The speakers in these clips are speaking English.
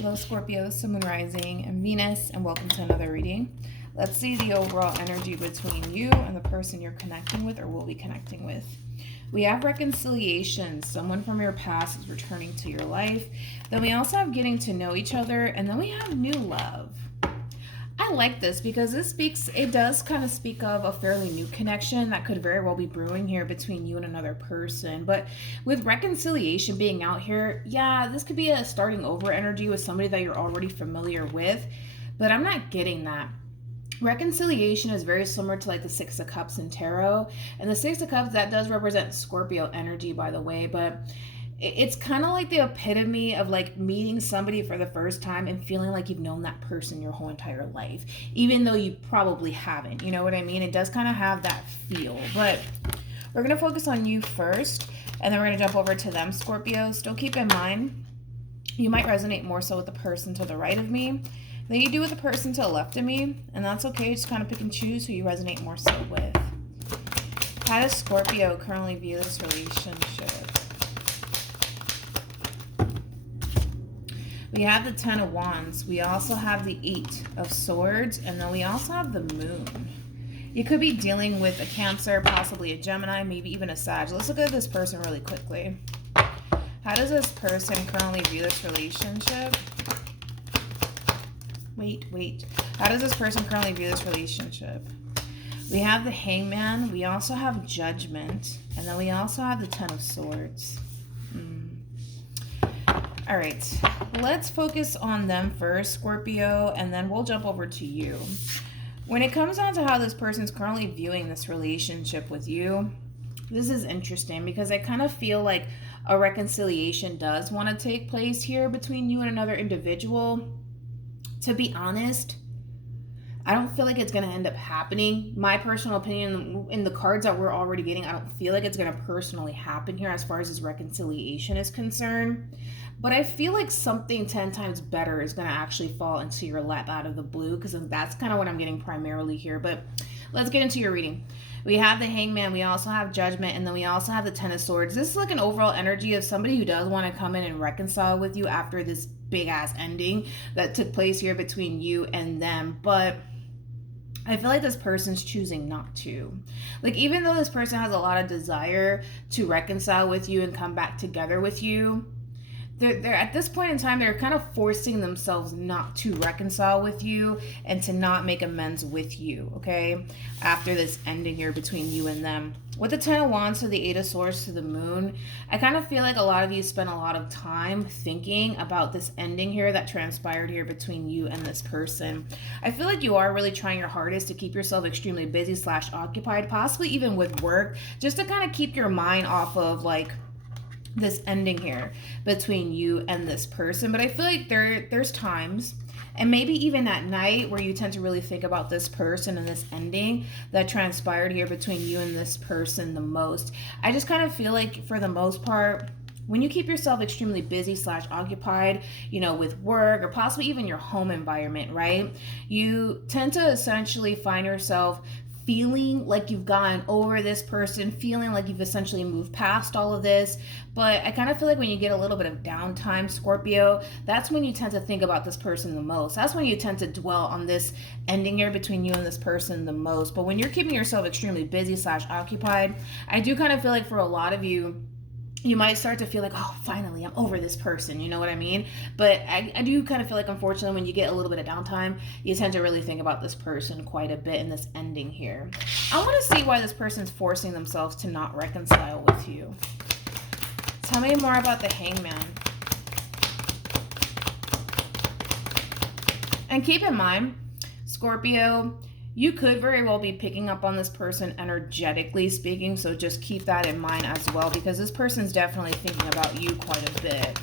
Hello Scorpio, Sun, Moon, Rising, and Venus, and welcome to another reading. Let's see the overall energy between you and the person you're connecting with or will be connecting with. We have reconciliation. Someone from your past is returning to your life. Then we also have getting to know each other, and then we have new love. I like this because it does kind of speak of a fairly new connection that could very well be brewing here between you and another person. But with reconciliation being out here, yeah, this could be a starting over energy with somebody that you're already familiar with, but I'm not getting that. Reconciliation is very similar to like the Six of Cups in tarot, and the Six of Cups, that does represent Scorpio energy, by the way, but it's kind of like the epitome of like meeting somebody for the first time and feeling like you've known that person your whole entire life, even though you probably haven't. You know what I mean? It does kind of have that feel. But we're going to focus on you first, and then we're going to jump over to them, Scorpio. Still keep in mind, you might resonate more so with the person to the right of me than you do with the person to the left of me, and that's okay. Just kind of pick and choose who you resonate more so with. How does Scorpio currently view this relationship? We have the Ten of Wands. We also have the Eight of Swords. And then we also have the Moon. You could be dealing with a Cancer, possibly a Gemini, maybe even a Sag. Let's look at this person really quickly. How does this person currently view this relationship? Wait. How does this person currently view this relationship? We have the Hangman. We also have Judgment. And then we also have the Ten of Swords. All right, let's focus on them first, Scorpio, and then we'll jump over to you. When it comes down to how this person's currently viewing this relationship with you, this is interesting because I kind of feel like a reconciliation does want to take place here between you and another individual. To be honest, I don't feel like it's going to end up happening. My personal opinion, in the cards that we're already getting, I don't feel like it's going to personally happen here as far as this reconciliation is concerned. But I feel like something 10 times better is going to actually fall into your lap out of the blue, because that's kind of what I'm getting primarily here. But let's get into your reading. We have the Hangman, we also have Judgment, and then we also have the Ten of Swords. This is like an overall energy of somebody who does want to come in and reconcile with you after this big-ass ending that took place here between you and them. But I feel like this person's choosing not to. Like, even though this person has a lot of desire to reconcile with you and come back together with you, they're at this point in time, they're kind of forcing themselves not to reconcile with you and to not make amends with you, okay? After this ending here between you and them. With the Ten of Wands to the Eight of Swords to the Moon, I kind of feel like a lot of you spent a lot of time thinking about this ending here that transpired here between you and this person. I feel like you are really trying your hardest to keep yourself extremely busy / occupied, possibly even with work, just to kind of keep your mind off of like this ending here between you and this person. But I feel like there's times, and maybe even at night, where you tend to really think about this person and this ending that transpired here between you and this person the most. I just kind of feel like, for the most part, when you keep yourself extremely busy / occupied, you know, with work or possibly even your home environment, right? You tend to essentially find yourself feeling like you've gotten over this person, feeling like you've essentially moved past all of this. But I kind of feel like when you get a little bit of downtime, Scorpio, that's when you tend to think about this person the most. That's when you tend to dwell on this ending here between you and this person the most. But when you're keeping yourself extremely busy / occupied, I do kind of feel like for a lot of you, you might start to feel like, oh, finally, I'm over this person. You know what I mean? But I do kind of feel like, unfortunately, when you get a little bit of downtime, you tend to really think about this person quite a bit in this ending here. I want to see why this person's forcing themselves to not reconcile with you. Tell me more about the Hangman. And keep in mind, Scorpio, you could very well be picking up on this person energetically speaking, so just keep that in mind as well, because this person's definitely thinking about you quite a bit.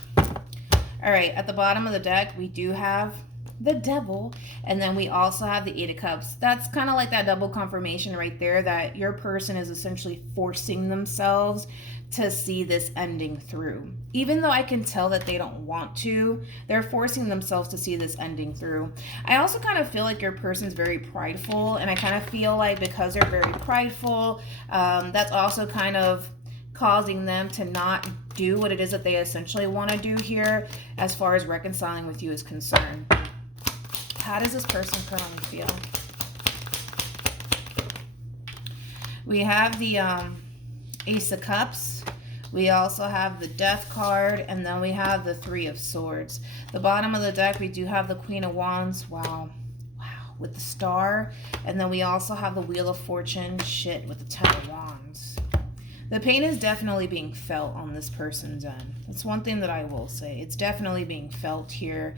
All right, at the bottom of the deck, we do have the Devil, and then we also have the Eight of Cups. That's kind of like that double confirmation right there that your person is essentially forcing themselves to see this ending through. Even though I can tell that they don't want to, they're forcing themselves to see this ending through. I also kind of feel like your person's very prideful, and I kind of feel like because they're very prideful, that's also kind of causing them to not do what it is that they essentially want to do here as far as reconciling with you is concerned. How does this person currently feel? We have the Ace of Cups. We also have the Death card, and then we have the Three of Swords. The bottom of the deck, we do have the Queen of Wands. Wow. With the Star. And then we also have the Wheel of Fortune. Shit, with the Ten of Wands. The pain is definitely being felt on this person's end. That's one thing that I will say. It's definitely being felt here.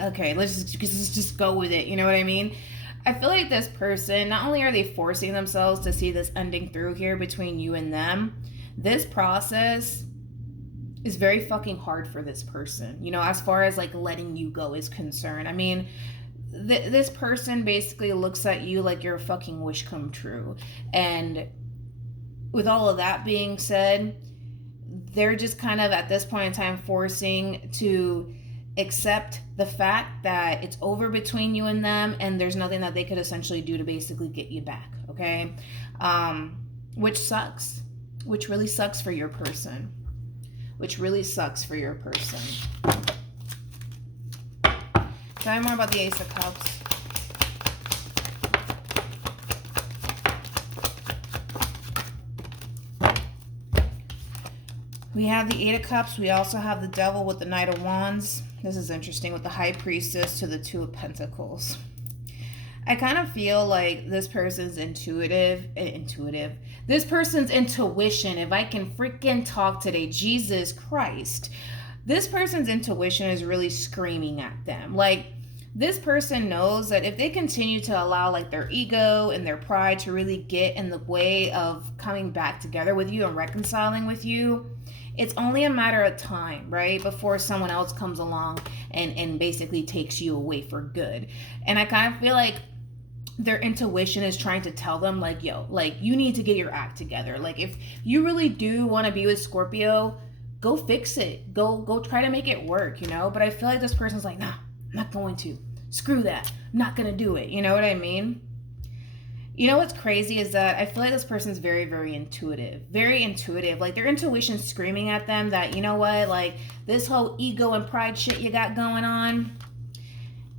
Okay, let's just go with it. You know what I mean? I feel like this person, not only are they forcing themselves to see this ending through here between you and them, this process is very fucking hard for this person, you know, as far as like letting you go is concerned. I mean, this person basically looks at you like you're a fucking wish come true. And with all of that being said, they're just kind of at this point in time forcing to accept the fact that it's over between you and them, and there's nothing that they could essentially do to basically get you back, okay? Which sucks. Which really sucks for your person. Which really sucks for your person. Tell me more about the Ace of Cups. We have the Eight of Cups. We also have the Devil with the Knight of Wands. This is interesting with the High Priestess to the Two of Pentacles. I kind of feel like this person's intuitive. This person's intuition, if I can freaking talk today, Jesus Christ. This person's intuition is really screaming at them. Like, this person knows that if they continue to allow like their ego and their pride to really get in the way of coming back together with you and reconciling with you, it's only a matter of time, right? Before someone else comes along and basically takes you away for good. And I kind of feel like their intuition is trying to tell them like, yo, like you need to get your act together. Like if you really do want to be with Scorpio, go fix it. Go try to make it work, you know? But I feel like this person's like, nah, I'm not going to. Screw that. I'm not going to do it. You know what I mean? You know what's crazy is that I feel like this person's very, very intuitive. Very intuitive. Like their intuition's screaming at them that, you know what, like this whole ego and pride shit you got going on,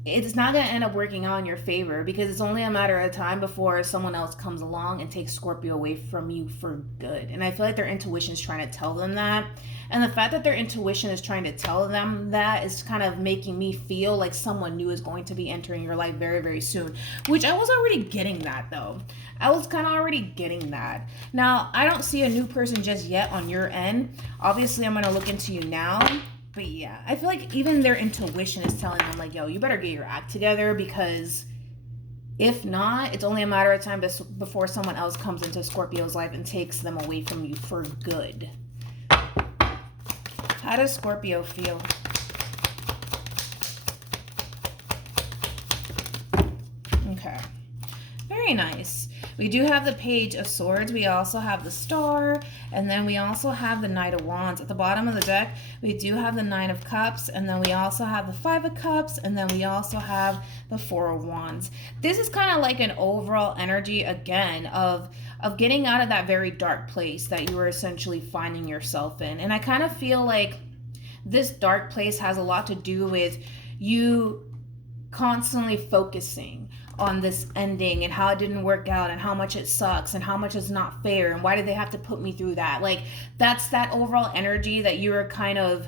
it's not going to end up working out in your favor because it's only a matter of time before someone else comes along and takes Scorpio away from you for good. And I feel like their intuition is trying to tell them that. And the fact that their intuition is trying to tell them that is kind of making me feel like someone new is going to be entering your life very, very soon. Which I was already getting that though. I was kind of already getting that. Now, I don't see a new person just yet on your end. Obviously, I'm going to look into you now. But yeah, I feel like even their intuition is telling them like, yo, you better get your act together because if not, it's only a matter of time before someone else comes into Scorpio's life and takes them away from you for good. How does Scorpio feel? Okay. Very nice. We do have the Page of Swords. We also have the Star. And then we also have the Knight of Wands. At the bottom of the deck, we do have the Nine of Cups. And then we also have the Five of Cups. And then we also have the Four of Wands. This is kind of like an overall energy, again, of getting out of that very dark place that you were essentially finding yourself in. And I kind of feel like this dark place has a lot to do with you constantly focusing on this ending and how it didn't work out and how much it sucks and how much it's not fair and why did they have to put me through that. Like that's that overall energy that you were kind of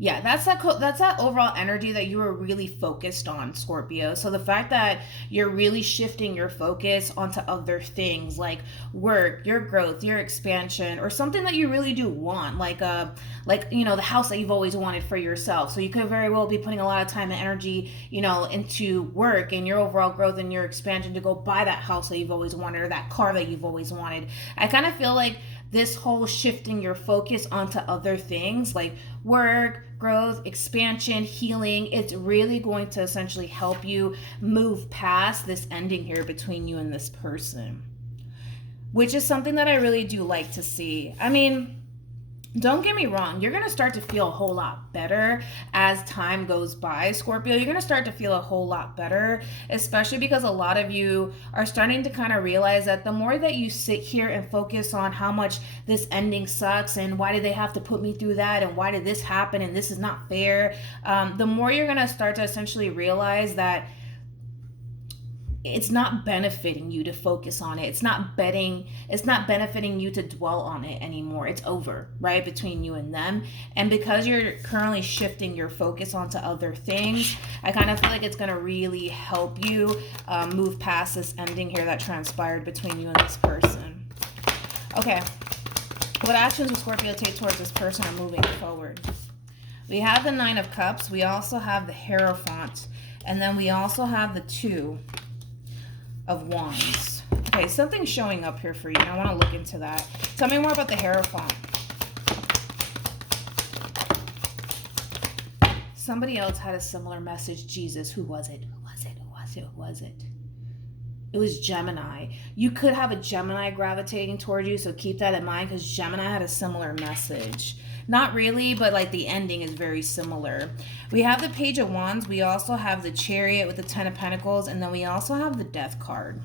yeah, that's that overall energy that you were really focused on, Scorpio. So the fact that you're really shifting your focus onto other things like work, your growth, your expansion, or something that you really do want, like you know, the house that you've always wanted for yourself. So you could very well be putting a lot of time and energy, you know, into work and your overall growth and your expansion to go buy that house that you've always wanted or that car that you've always wanted. I kind of feel like this whole shifting your focus onto other things like work, growth, expansion, healing, it's really going to essentially help you move past this ending here between you and this person, which is something that I really do like to see. I mean, Don't get me wrong, you're going to start to feel a whole lot better as time goes by, Scorpio. You're going to start to feel a whole lot better, especially because a lot of you are starting to kind of realize that the more that you sit here and focus on how much this ending sucks and why did they have to put me through that and why did this happen and this is not fair, the more you're going to start to essentially realize that it's not benefiting you to focus on it. It's not benefiting you to dwell on it anymore. It's over, right, between you and them. And because you're currently shifting your focus onto other things, I kind of feel like it's going to really help you move past this ending here that transpired between you and this person. Okay, what actions will Scorpio take towards this person are moving forward? We have the Nine of Cups. We also have the Hierophant. And then we also have the Two of Wands. Okay, something's showing up here for you, and I want to look into that. Tell me more about the Hierophant. Somebody else had a similar message. Jesus, who was it? Who was it? It was Gemini. You could have a Gemini gravitating toward you, so keep that in mind, because Gemini had a similar message. Not really, but like the ending is very similar. We have the Page of Wands. We also have the Chariot with the Ten of Pentacles. And then we also have the Death card.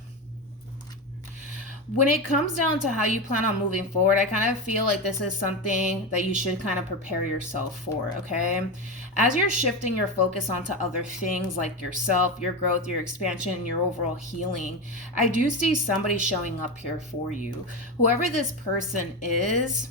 When it comes down to how you plan on moving forward, I kind of feel like this is something that you should kind of prepare yourself for, okay? As you're shifting your focus onto other things like yourself, your growth, your expansion, and your overall healing, I do see somebody showing up here for you. Whoever this person is,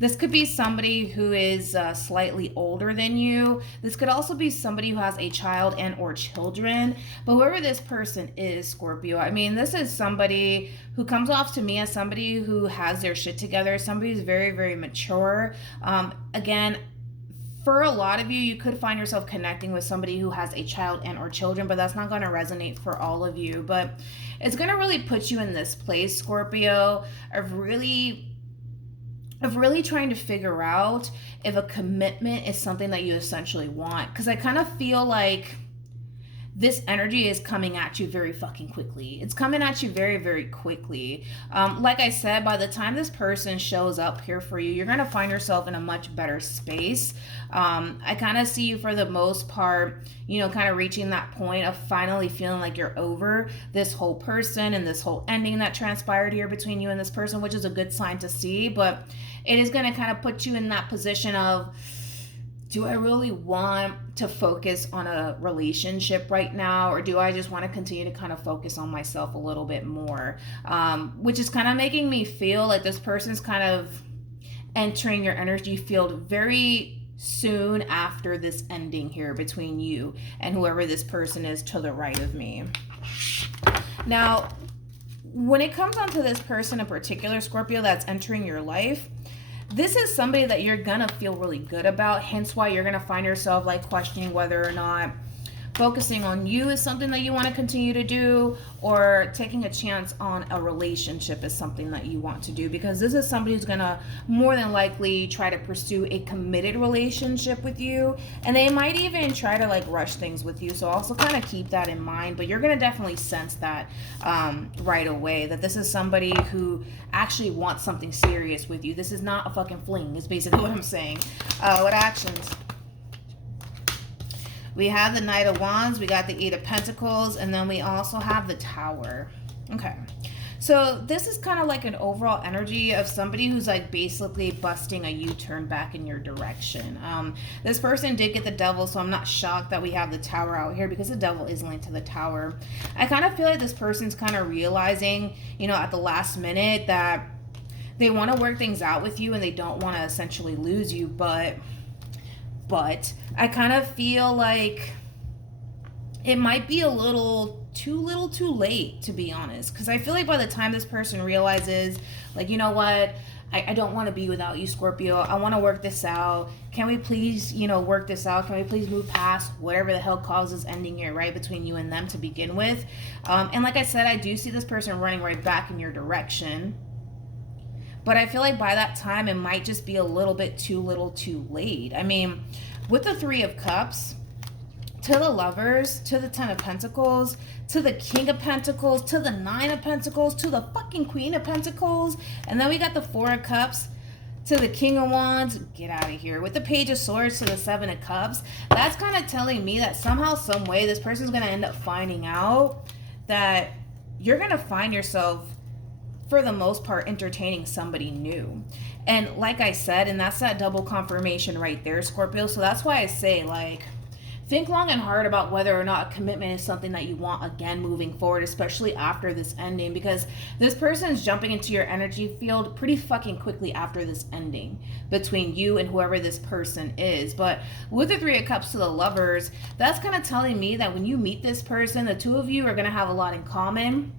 this could be somebody who is slightly older than you. This could also be somebody who has a child and or children. But whoever this person is, Scorpio, I mean, this is somebody who comes off to me as somebody who has their shit together. Somebody who's very, very mature. Again, for a lot of you, you could find yourself connecting with somebody who has a child and or children, but that's not going to resonate for all of you. But it's going to really put you in this place, Scorpio, of really trying to figure out if a commitment is something that you essentially want. Because I kind of feel like this energy is coming at you very fucking quickly. It's coming at you very, very quickly. Like I said, by the time this person shows up here for you, you're going to find yourself in a much better space. I kind of see you for the most part, you know, kind of reaching that point of finally feeling like you're over this whole person and this whole ending that transpired here between you and this person, which is a good sign to see. But it is going to kind of put you in that position of, do I really want to focus on a relationship right now, or do I just want to continue to kind of focus on myself a little bit more? Which is kind of making me feel like this person's kind of entering your energy field very soon after this ending here between you and whoever this person is to the right of me. Now, when it comes onto this person in particular, Scorpio, that's entering your life, this is somebody that you're gonna feel really good about, hence why you're gonna find yourself like questioning whether or not focusing on you is something that you want to continue to do, or taking a chance on a relationship is something that you want to do, because this is somebody who's gonna more than likely try to pursue a committed relationship with you, and they might even try to like rush things with you. So also kind of keep that in mind, but you're gonna definitely sense that right away, that this is somebody who actually wants something serious with you. This is not a fucking fling, is basically what I'm saying. What actions? We have the Knight of Wands, we got the Eight of Pentacles, and then we also have the Tower. Okay, so this is kind of like an overall energy of somebody who's like basically busting a U-turn back in your direction. This person did get the Devil, so I'm not shocked that we have the Tower out here, because the Devil is linked to the Tower. I kind of feel like this person's kind of realizing, you know, at the last minute that they want to work things out with you and they don't want to essentially lose you, but I kind of feel like it might be a little too late, to be honest. Because I feel like by the time this person realizes, like, you know what, I don't want to be without you, Scorpio. I want to work this out. Can we please, you know, work this out? Can we please move past whatever the hell causes ending here, right, between you and them to begin with? And like I said, I do see this person running right back in your direction. But I feel like by that time, it might just be a little bit too late. I mean, with the Three of Cups, to the Lovers, to the Ten of Pentacles, to the King of Pentacles, to the Nine of Pentacles, to the fucking Queen of Pentacles, and then we got the Four of Cups, to the King of Wands, get out of here. With the Page of Swords to the Seven of Cups, that's kind of telling me that somehow, some way, this person's going to end up finding out that you're going to find yourself, for the most part, entertaining somebody new. And like I said, and that's that double confirmation right there, Scorpio. So that's why I say, like, think long and hard about whether or not a commitment is something that you want again moving forward, especially after this ending, because this person is jumping into your energy field pretty fucking quickly after this ending between you and whoever this person is. But with the Three of Cups to the Lovers, that's kind of telling me that when you meet this person, the two of you are going to have a lot in common.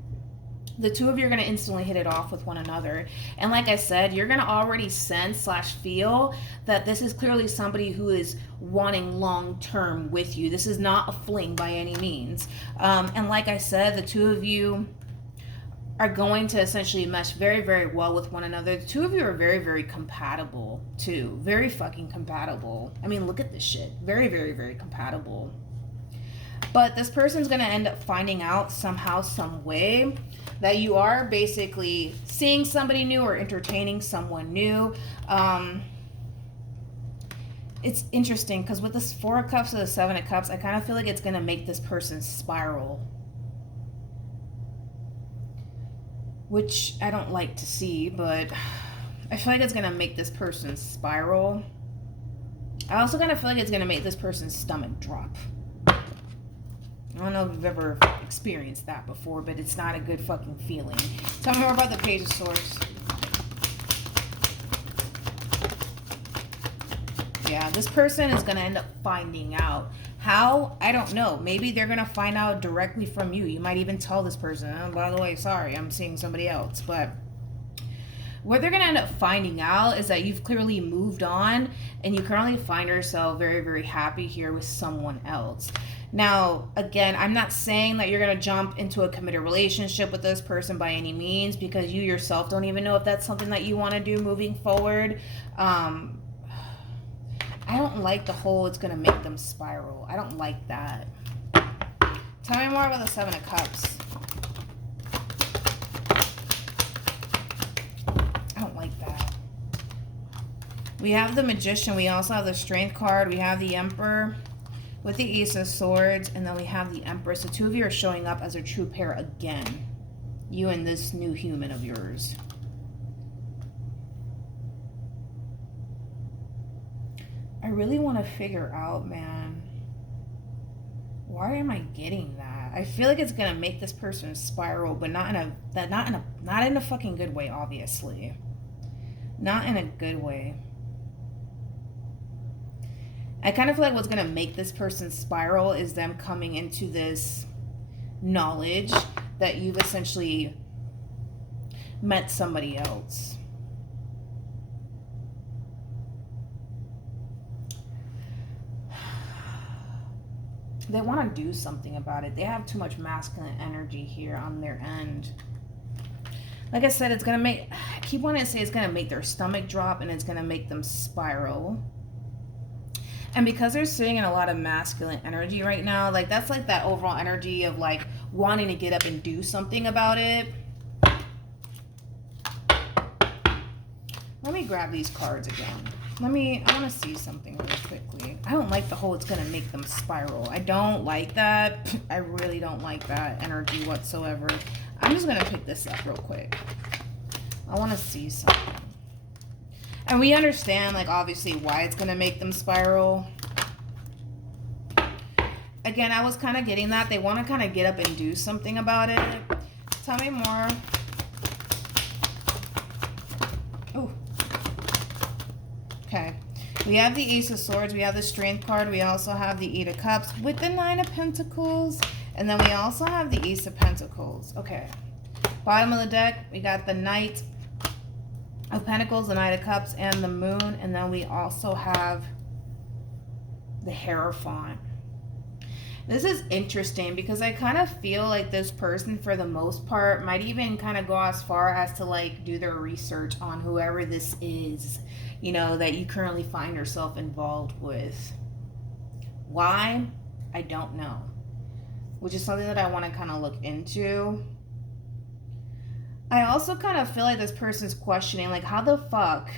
The two of you are going to instantly hit it off with one another. And like I said, you're going to already sense / feel that this is clearly somebody who is wanting long-term with you. This is not a fling by any means. And like I said, the two of you are going to essentially mesh very, very well with one another. The two of you are very, very compatible too. Very fucking compatible. I mean, look at this shit. Very, very, very compatible. But this person's going to end up finding out somehow, some way, that you are basically seeing somebody new or entertaining someone new. It's interesting because with this Four of Cups or the Seven of Cups, I kind of feel like it's going to make this person spiral, which I don't like to see, but I feel like it's going to make this person spiral. I also kind of feel like it's going to make this person's stomach drop. I don't know if you've ever experienced that before, but it's not a good fucking feeling. Tell me more about the Page of Swords. Yeah, this person is going to end up finding out. How? I don't know. Maybe they're going to find out directly from you. You might even tell this person, oh, by the way, sorry, I'm seeing somebody else. But what they're going to end up finding out is that you've clearly moved on and you currently find yourself very, very happy here with someone else. Now, again, I'm not saying that you're going to jump into a committed relationship with this person by any means, because you yourself don't even know if that's something that you want to do moving forward. I don't like the whole it's going to make them spiral. I don't like that. Tell me more about the Seven of Cups. I don't like that. We have the Magician. We also have the Strength card. We have the Emperor with the Ace of Swords, and then we have the Empress. The two of you are showing up as a true pair again. You and this new human of yours. I really want to figure out, man, why am I getting that? I feel like it's gonna make this person spiral, but not in a fucking good way, obviously. Not in a good way. I kind of feel like what's going to make this person spiral is them coming into this knowledge that you've essentially met somebody else. They want to do something about it. They have too much masculine energy here on their end. Like I said, it's going to make, I keep wanting to say it's going to make their stomach drop and it's going to make them spiral. And because they're sitting in a lot of masculine energy right now, like that's like that overall energy of like wanting to get up and do something about it. Let me grab these cards again. I want to see something really quickly. I don't like the whole it's going to make them spiral. I don't like that. I really don't like that energy whatsoever. I'm just going to pick this up real quick. I want to see something. And we understand, like, obviously why it's going to make them spiral. Again, I was kind of getting that. They want to kind of get up and do something about it. Tell me more. Oh. Okay. We have the Ace of Swords. We have the Strength card. We also have the Eight of Cups with the Nine of Pentacles. And then we also have the Ace of Pentacles. Okay. Bottom of the deck, we got the Knight of Pentacles, the Knight of Cups, and the Moon. And then we also have the Hierophant. This is interesting because I kind of feel like this person, for the most part, might even kind of go as far as to like do their research on whoever this is, you know, that you currently find yourself involved with. Why? I don't know. Which is something that I want to kind of look into. I also kind of feel like this person's questioning, like, how the fuck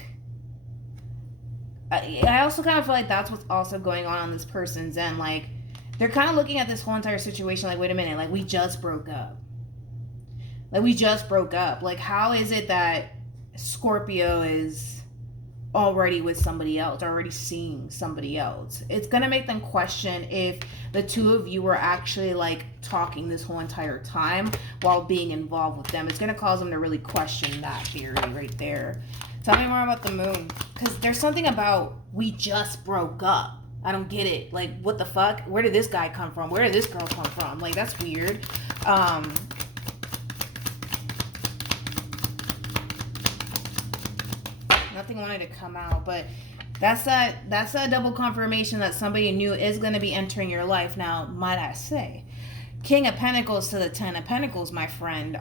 I also kind of feel like that's what's also going on this person's end. Like, they're kind of looking at this whole entire situation like, wait a minute, like, we just broke up. Like, we just broke up. Like, how is it that Scorpio is already with somebody else, already seeing somebody else? It's gonna make them question if the two of you were actually like talking this whole entire time while being involved with them. It's gonna cause them to really question that theory right there. Tell me more about the moon, because there's something about we just broke up. I don't get it. Like, what the fuck? Where did this guy come from? Where did this girl come from? Like, that's weird. Nothing wanted to come out, but that's that double confirmation that somebody new is going to be entering your life. Now, might I say, King of Pentacles to the Ten of Pentacles, my friend.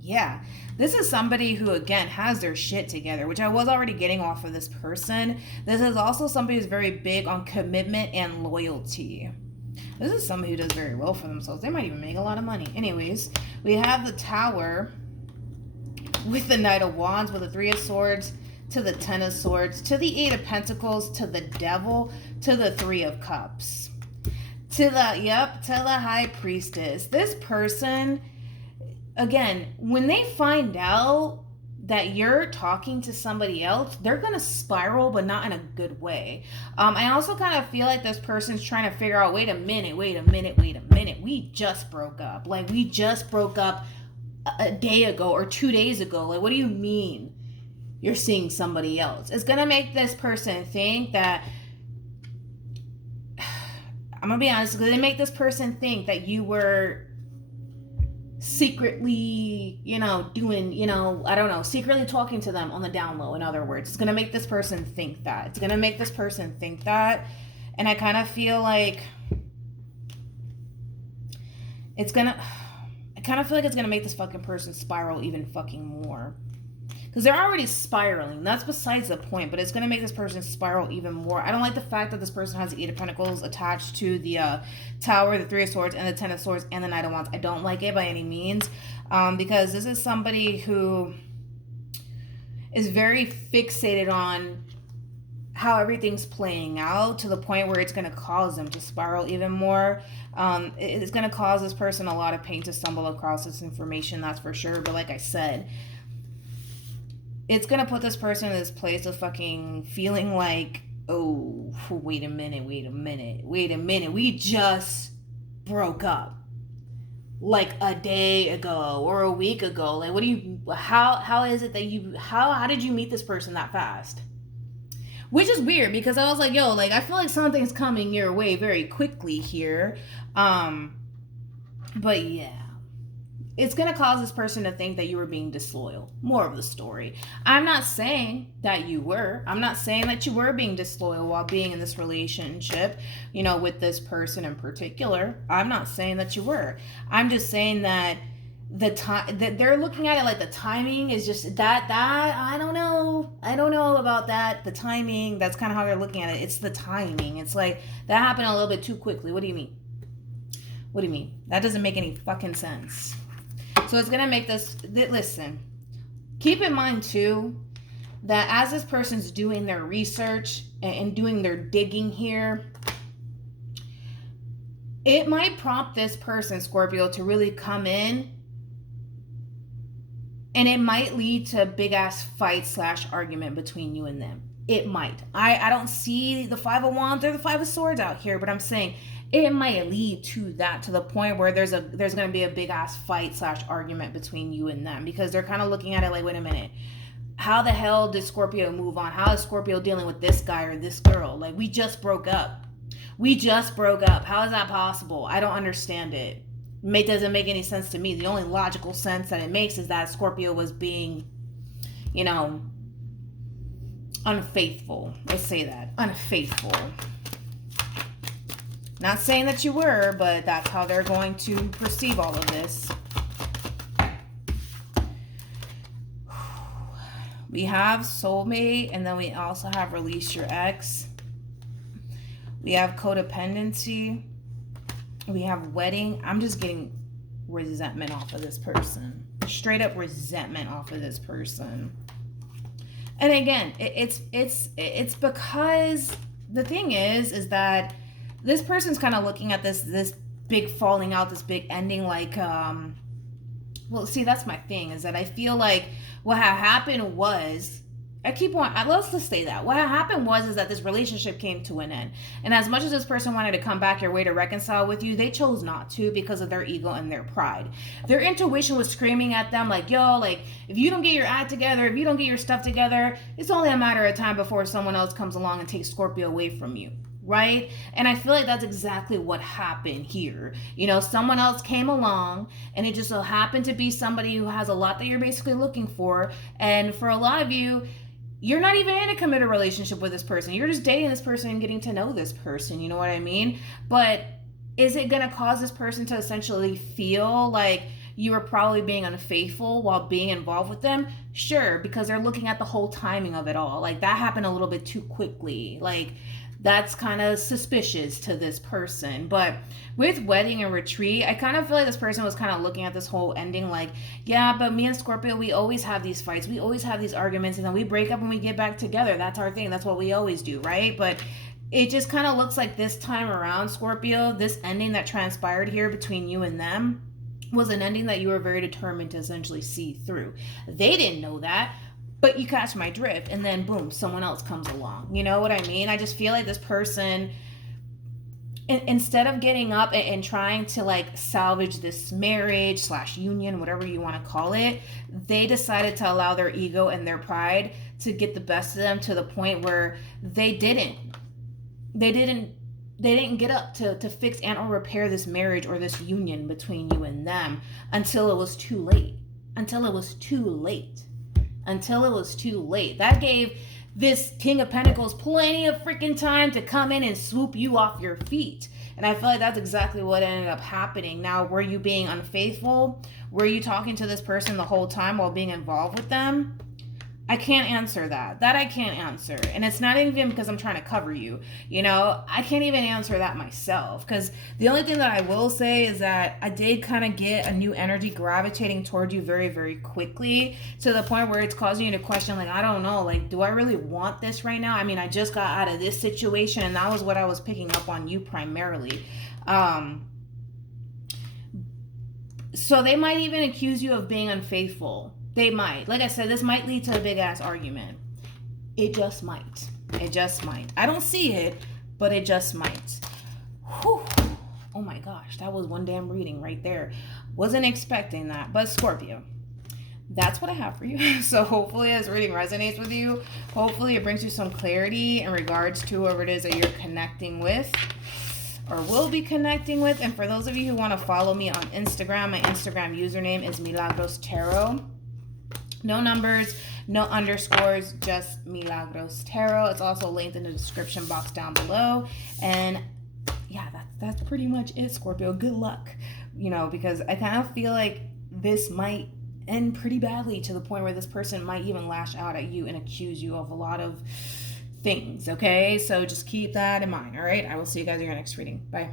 Yeah, this is somebody who, again, has their shit together, which I was already getting off of this person. This is also somebody who's very big on commitment and loyalty. This is somebody who does very well for themselves. They might even make a lot of money. Anyways, we have the Tower with the Knight of Wands, with the Three of Swords, to the Ten of Swords, to the Eight of Pentacles, to the Devil, to the Three of Cups, to the High Priestess. This person, again, when they find out that you're talking to somebody else, they're gonna spiral, but not in a good way. I also kind of feel like this person's trying to figure out, wait a minute, we just broke up. Like, we just broke up a day ago or 2 days ago. Like, what do you mean you're seeing somebody else? It's gonna make this person think that, I'm gonna be honest, it's gonna make this person think that you were secretly, doing, I don't know, secretly talking to them on the down low. In other words, it's gonna make this person think that. And I kind of feel like it's gonna make this fucking person spiral even fucking more. Because they're already spiraling. That's besides the point. But it's going to make this person spiral even more. I don't like the fact that this person has the Eight of Pentacles attached to the Tower, the Three of Swords, and the Ten of Swords, and the Knight of Wands. I don't like it by any means. Because this is somebody who is very fixated on how everything's playing out, to the point where it's going to cause them to spiral even more. It's going to cause this person a lot of pain to stumble across this information, that's for sure. But like I said, it's going to put this person in this place of fucking feeling like, oh, wait a minute. We just broke up like a day ago or a week ago. Like, how is it that how did you meet this person that fast? Which is weird, because I was like, yo, like, I feel like something's coming your way very quickly here. But yeah. It's going to cause this person to think that you were being disloyal. More of the story. I'm not saying that you were. I'm not saying that you were being disloyal while being in this relationship, with this person in particular. I'm not saying that you were. I'm just saying that the time that they're looking at it, like, the timing is just that I don't know about that. The timing, that's kind of how they're looking at it. It's the timing. It's like, that happened a little bit too quickly. What do you mean? That doesn't make any fucking sense. So it's going to make listen, keep in mind too, that as this person's doing their research and doing their digging here, it might prompt this person, Scorpio, to really come in, and it might lead to a big ass fight / argument between you and them. It might. I don't see the Five of Wands or the Five of Swords out here, but I'm saying it might lead to that, to the point where there's going to be a big ass fight / argument between you and them, because they're kind of looking at it like, wait a minute, how the hell did Scorpio move on? How is Scorpio dealing with this guy or this girl? Like, we just broke up. How is that possible? I don't understand it. It doesn't make any sense to me. The only logical sense that it makes is that Scorpio was being, unfaithful. Let's say that. Unfaithful. Not saying that you were, but that's how they're going to perceive all of this. We have soulmate, and then we also have release your ex. We have codependency. We have wedding. I'm just getting resentment off of this person. Straight up resentment off of this person. And again, it's because the thing is that this person's kind of looking at this big falling out, this big ending, like well, see, that's my thing, is that I feel like what had happened was, let's just say that what happened was is that this relationship came to an end, and as much as this person wanted to come back your way to reconcile with you, they chose not to because of their ego and their pride. Their intuition was screaming at them like, yo, like, if you don't get your act together, if you don't get your stuff together, it's only a matter of time before someone else comes along and takes Scorpio away from you, right? And I feel like that's exactly what happened here. Someone else came along, and it just so happened to be somebody who has a lot that you're basically looking for. And for a lot of you, you're not even in a committed relationship with this person. You're just dating this person and getting to know this person. You know what I mean? But is it going to cause this person to essentially feel like you were probably being unfaithful while being involved with them? Sure, because they're looking at the whole timing of it all. Like, that happened a little bit too quickly. Like, that's kind of suspicious to this person. But with wedding and retreat, I kind of feel like this person was kind of looking at this whole ending like, yeah, but me and Scorpio, we always have these fights, we always have these arguments, and then we break up and we get back together. That's our thing, that's what we always do, right? But it just kind of looks like this time around, Scorpio, this ending that transpired here between you and them was an ending that you were very determined to essentially see through. They didn't know that, but you catch my drift, and then boom, someone else comes along. You know what I mean? I just feel like this person, instead of getting up and trying to like salvage this marriage / union, whatever you want to call it, they decided to allow their ego and their pride to get the best of them, to the point where they didn't get up to fix and or repair this marriage or this union between you and them until it was too late. That gave this King of Pentacles plenty of freaking time to come in and swoop you off your feet. And I feel like that's exactly what ended up happening. Now, were you being unfaithful? Were you talking to this person the whole time while being involved with them? I can't answer that. That I can't answer. And it's not even because I'm trying to cover you. I can't even answer that myself. Because the only thing that I will say is that I did kind of get a new energy gravitating toward you very, very quickly, to the point where it's causing you to question, like, I don't know, like, do I really want this right now? I mean, I just got out of this situation, and that was what I was picking up on you primarily. So they might even accuse you of being unfaithful. They might. Like I said, this might lead to a big ass argument. It just might. I don't see it, but it just might. Whew. Oh my gosh, that was one damn reading right there. Wasn't expecting that. But Scorpio, that's what I have for you. So hopefully this reading resonates with you. Hopefully it brings you some clarity in regards to whoever it is that you're connecting with or will be connecting with. And for those of you who want to follow me on Instagram, my Instagram username is MilagrosTarot. No numbers, no underscores, just MilagrosTarot. It's also linked in the description box down below. And yeah, that's pretty much it, Scorpio. Good luck, because I kind of feel like this might end pretty badly, to the point where this person might even lash out at you and accuse you of a lot of things, okay? So just keep that in mind, all right? I will see you guys in your next reading. Bye.